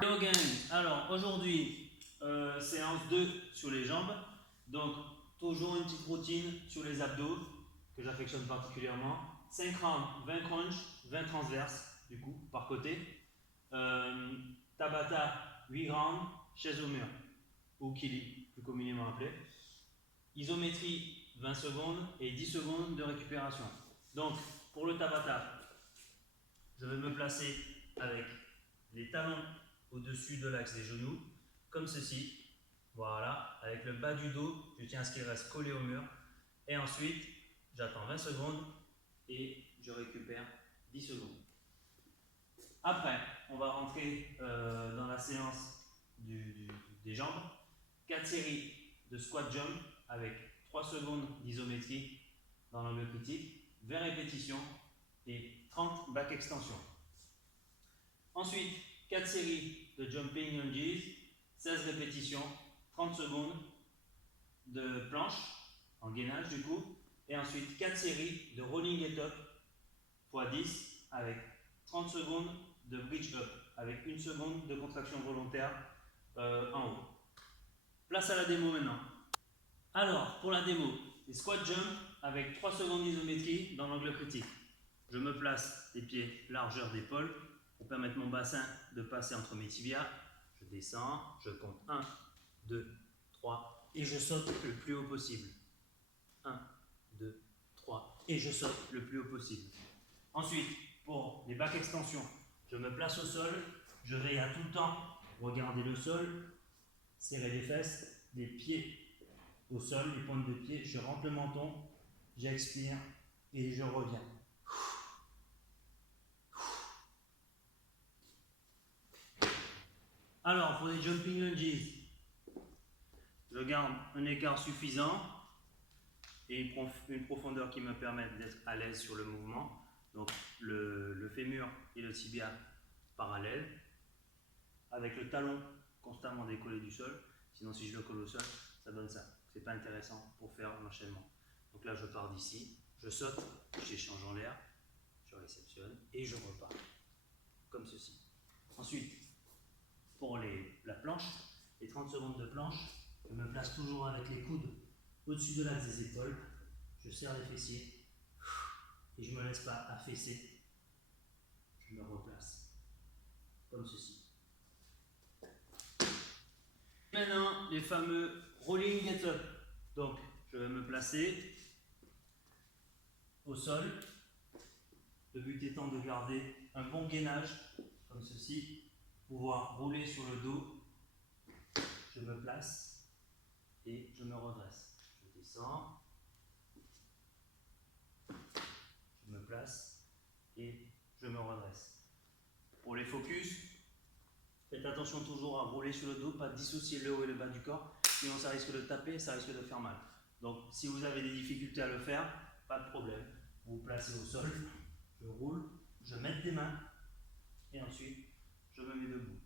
Hello gang, alors aujourd'hui, séance 2 sur les jambes. Donc, toujours une petite routine sur les abdos que j'affectionne particulièrement. 5 rounds, 20 crunch, 20 transverses, du coup, par côté. Tabata, 8 rounds, chaise au mur, ou kili, plus communément appelé. Isométrie, 20 secondes et 10 secondes de récupération. Donc, pour le Tabata, je vais me placer avec les talons au-dessus de l'axe des genoux, comme ceci. Voilà, avec le bas du dos, je tiens à ce qu'il reste collé au mur. Et ensuite, j'attends 20 secondes et je récupère 10 secondes. Après, on va rentrer dans la séance des jambes. 4 séries de squat jump avec 3 secondes d'isométrie dans l'angle critique, 20 répétitions et 30 back extensions. Ensuite, 4 séries de jumping lunges, 16 répétitions, 30 secondes de planche en gainage du coup. Et ensuite, 4 séries de rolling get up x 10 avec 30 secondes de bridge up avec 1 seconde de contraction volontaire en haut. Place à la démo maintenant. Alors, pour la démo, les squat jump avec 3 secondes d'isométrie dans l'angle critique. Je me place les pieds largeur d'épaule pour permettre mon bassin de passer entre mes tibias. Je descends, je compte 1, 2, 3 et je saute le plus haut possible. 1, 2, 3 et je saute le plus haut possible. Ensuite, pour les back extensions, je me place au sol, je veille à tout le temps regarder le sol, serrer les fesses, les pieds au sol, les pointes de pied, je rentre le menton, j'expire et je reviens. Alors, pour les jumping lunges, je garde un écart suffisant et une profondeur qui me permette d'être à l'aise sur le mouvement. Donc, le fémur et le tibia parallèles, avec le talon constamment décollé du sol. Sinon, si je le colle au sol, ça donne ça. C'est pas intéressant pour faire l'enchaînement. Donc là, je pars d'ici, je saute, j'échange en l'air, je réceptionne et je repars. Comme ceci. Ensuite, pour la planche, les 30 secondes de planche, je me place toujours avec les coudes au-dessus de l'axe des épaules, je serre les fessiers et je ne me laisse pas affaisser, je me replace, comme ceci. Maintenant, les fameux rolling get up. Donc, je vais me placer au sol, le but étant de garder un bon gainage, comme ceci, pouvoir rouler sur le dos. Je me place et je me redresse. Je descends, je me place et je me redresse. Pour les focus, faites attention toujours à rouler sur le dos, pas dissocier le haut et le bas du corps, sinon ça risque de taper, ça risque de faire mal. Donc si vous avez des difficultés à le faire, pas de problème. Vous vous placez au sol, je roule, je mets des mains et ensuite je me mets debout.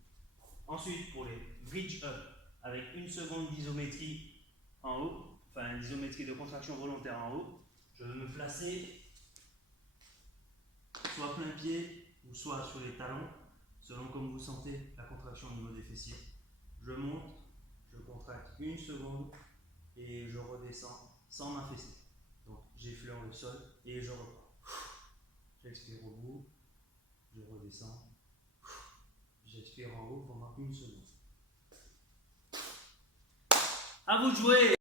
Ensuite, pour les bridge up, avec 1 seconde d'isométrie en haut, enfin une isométrie de contraction volontaire en haut, je vais me placer soit plein pied ou soit sur les talons, selon comme vous sentez la contraction au niveau des fessiers. Je monte, je contracte 1 seconde et je redescends sans m'affaisser. Donc j'effleure le sol et je repars. J'expire au bout, je redescends, j'expire en haut pendant 1 seconde. À vous de jouer!